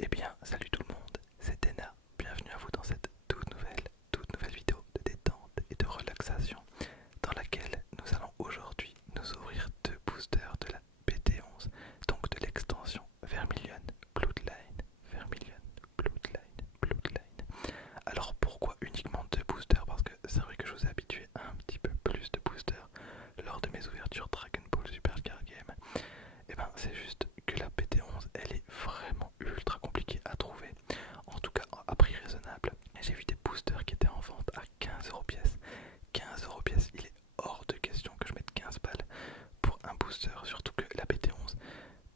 Eh bien, salut tout le monde, c'est Tena. Bienvenue à vous dans cette toute nouvelle vidéo de détente et de relaxation dans laquelle nous allons aujourd'hui nous ouvrir deux boosters de la BT11, donc de l'extension Vermilion Bloodline, Vermilion Bloodline, Bloodline. Alors pourquoi uniquement deux boosters? Parce que c'est vrai que je vous ai habitué à un petit peu plus de boosters lors de mes ouvertures Dragon Ball Super Card Game. Et ben c'est juste que la PT11 elle est vraiment ultra compliquée à trouver, en tout cas à prix raisonnable. J'ai vu des boosters qui étaient en vente à 15€ pièce. 15€ pièce, il est hors de question que je mette 15 balles pour un booster, surtout que la PT11,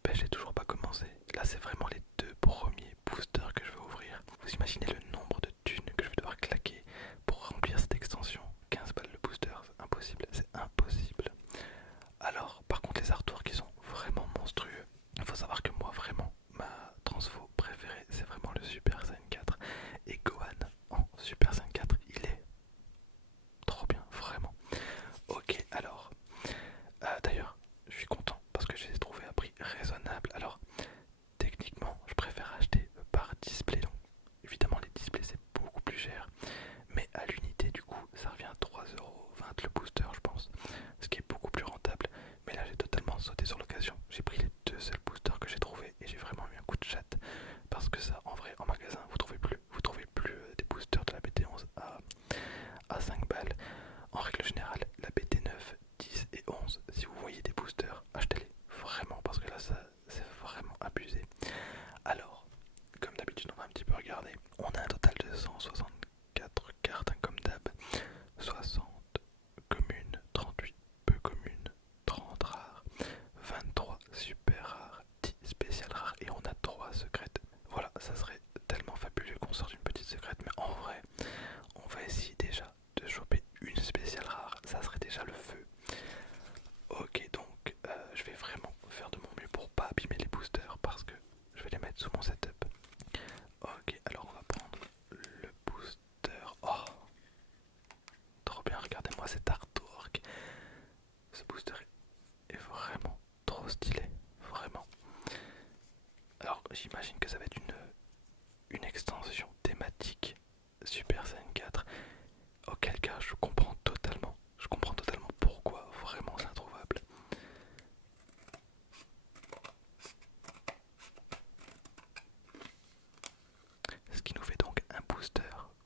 ben, j'ai toujours pas commencé. Là c'est vraiment les deux premiers boosters que je vais ouvrir. Vous imaginez le nombre de thunes que je vais devoir claquer pour remplir cette extension? 15 balles le booster, c'est impossible, c'est impossible. Alors, par contre, les artworks ils sont vraiment monstrueux. Il faut savoir que moi, vraiment, ma transfo préférée, c'est vraiment le Super Saiyan 4. Et Gohan en Super Saiyan 4, il est trop bien, vraiment. Ok, alors, d'ailleurs, je suis content parce que je les ai trouvés à prix raisonnable. Alors, techniquement, je préfère acheter par display. Donc, évidemment, les displays c'est beaucoup plus cher. Mais à l'unité, du coup, ça revient à 3,20€ le booster, je pense. Ce qui est beaucoup plus rentable. Mais là, j'ai totalement sauté sur l'occasion. J'ai pris les deux seuls boosters que j'ai trouvés et j'ai vraiment eu un coup de chatte. Parce que ça, en vrai, en magasin, vous trouvez plus des boosters de la BT11 à 5 balles. En règle générale, la BT9, 10 et 11, si vous voyez des boosters, achetez-les. Vraiment, parce que là, ça, c'est vraiment abusé. Alors, comme d'habitude, on va un petit peu regarder. On a un total de 164 cartes, hein, comme d'hab. 60 communes, 38 peu communes, 30 rares, 23 super rares, 10 spéciales rares et on a 3 secrètes. Voilà, ça serait tellement fabuleux qu'on sorte une petite secrète, mais en vrai, on va essayer déjà de choper une spéciale rare, ça serait déjà le feu. Ok, donc je vais vraiment faire de mon mieux pour pas abîmer les boosters parce que je vais les mettre sous mon setup. Ok, alors on va prendre le booster. Oh, trop bien, regardez-moi cet artwork. Ce booster est vraiment trop stylé, vraiment. Alors j'imagine que ça va être une extension thématique Super Saiyan 4. Auquel cas je comprends totalement. Je comprends totalement pourquoi vraiment c'est introuvable. Ce qui nous fait donc un booster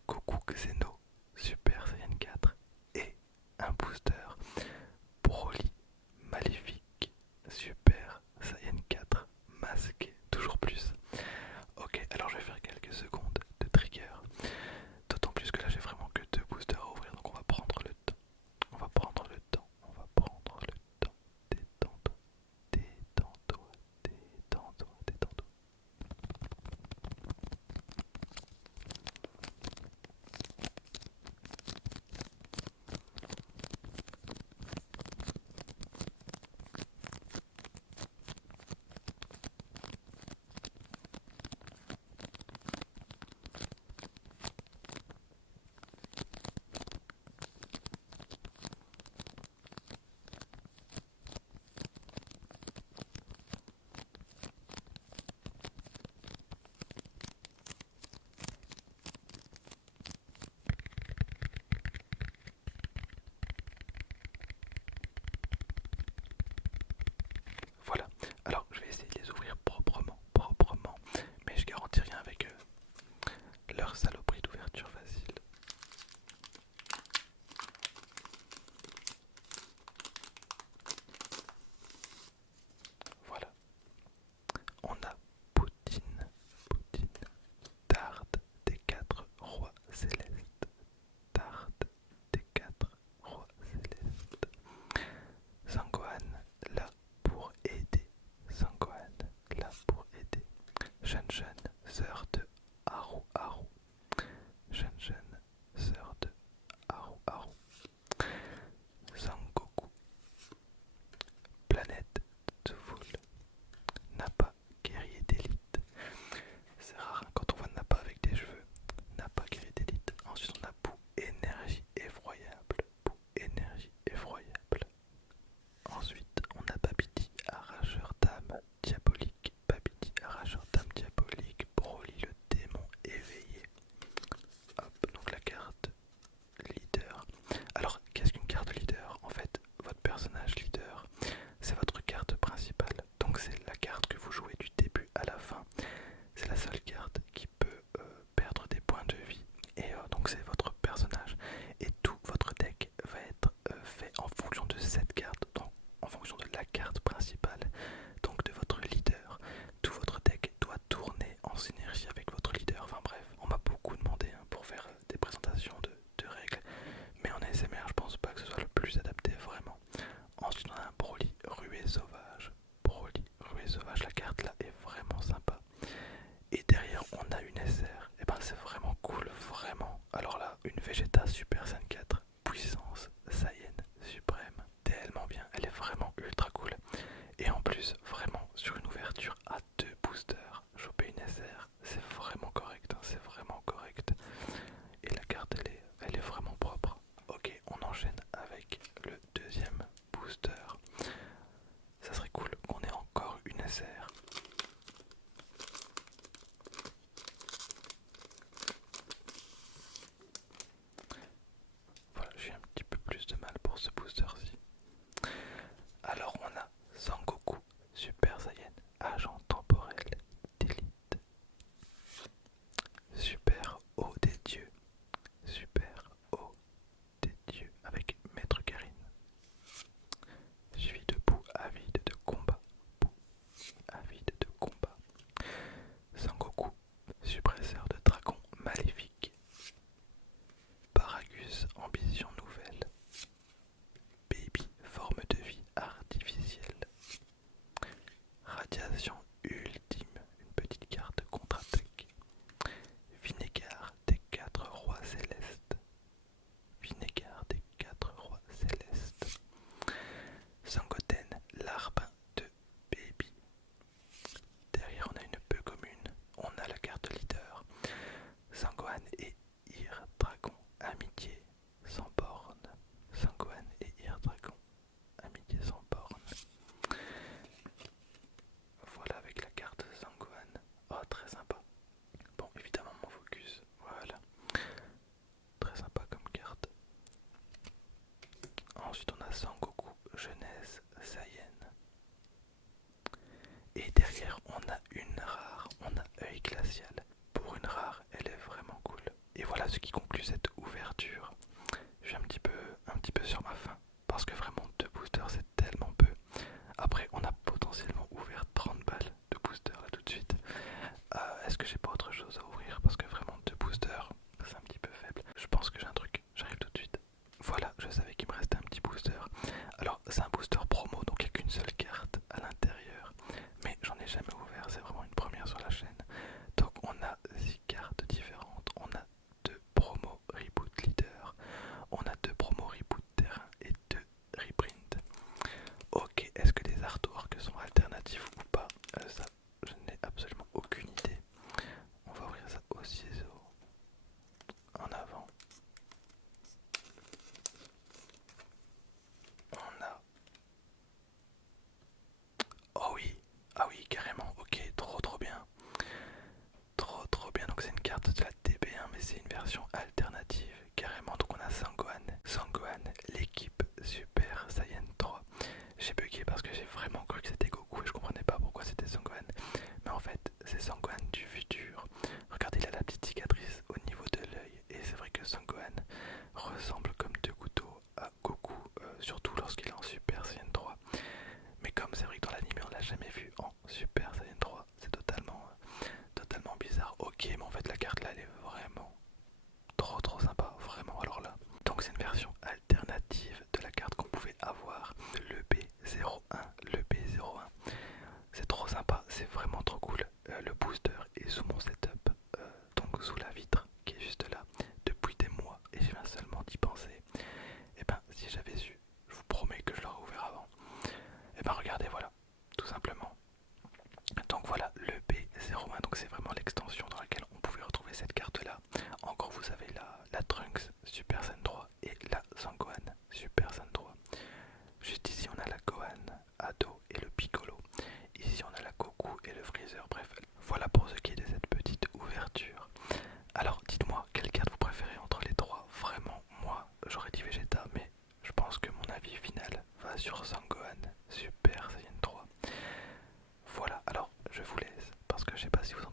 Goku Xeno Super Saiyan 4 et un booster Broly Maléfique Super Saiyan 4 masqué, toujours plus. Ok, alors je vais faire quelques secondes de trigger. D'autant plus que là j'ai vraiment que deux boosters à ouvrir, donc on va prendre le temps. On va prendre le temps, on va prendre le temps. Détends-toi, détends-toi, détends-toi, détends-toi. Voilà, alors je vais essayer de les ouvrir proprement, mais je garantis rien avec leur saloperie d'ouverture facile. Voilà, on a Poutine, Tarde des quatre rois célestes, Tarde des quatre rois célestes. Sangohan là pour aider, Sangohan là pour aider. Shen, sœur de Haru Haru, Shen, sœur de Haru Haru. Sangoku, planète de foule. Nappa, guerrier d'élite. C'est rare hein, quand on voit Nappa avec des cheveux. Nappa, guerrier d'élite. Ensuite on a Pou, énergie effroyable. Pou, énergie effroyable. Ensuite on a Babidi, arracheur d'âme diabolique. Babidi, arracheur d'âme diabolique. est sous mon setup, donc sous la vitre qui est juste là, depuis des mois, et je viens seulement d'y penser. Et ben si j'avais su, je vous promets que je l'aurais ouvert avant. Et ben regardez, voilà, tout simplement. Donc voilà, le B01, donc c'est vraiment l'extension dans laquelle on pouvait retrouver cette carte là. Encore vous avez la Trunks Super Saiyan 3 et la Sangohan Super Saiyan 3. Juste ici on a la Gohan, Ado et le Piccolo. Ici on a la Goku et le Freezer. Bref, voilà pour ce qui est de cette petite ouverture. Alors dites-moi, quelle carte vous préférez entre les trois? Vraiment, moi j'aurais dit Vegeta, mais je pense que mon avis final va sur Sangohan Super Saiyan 3. Voilà, alors je vous laisse parce que je sais pas si vous en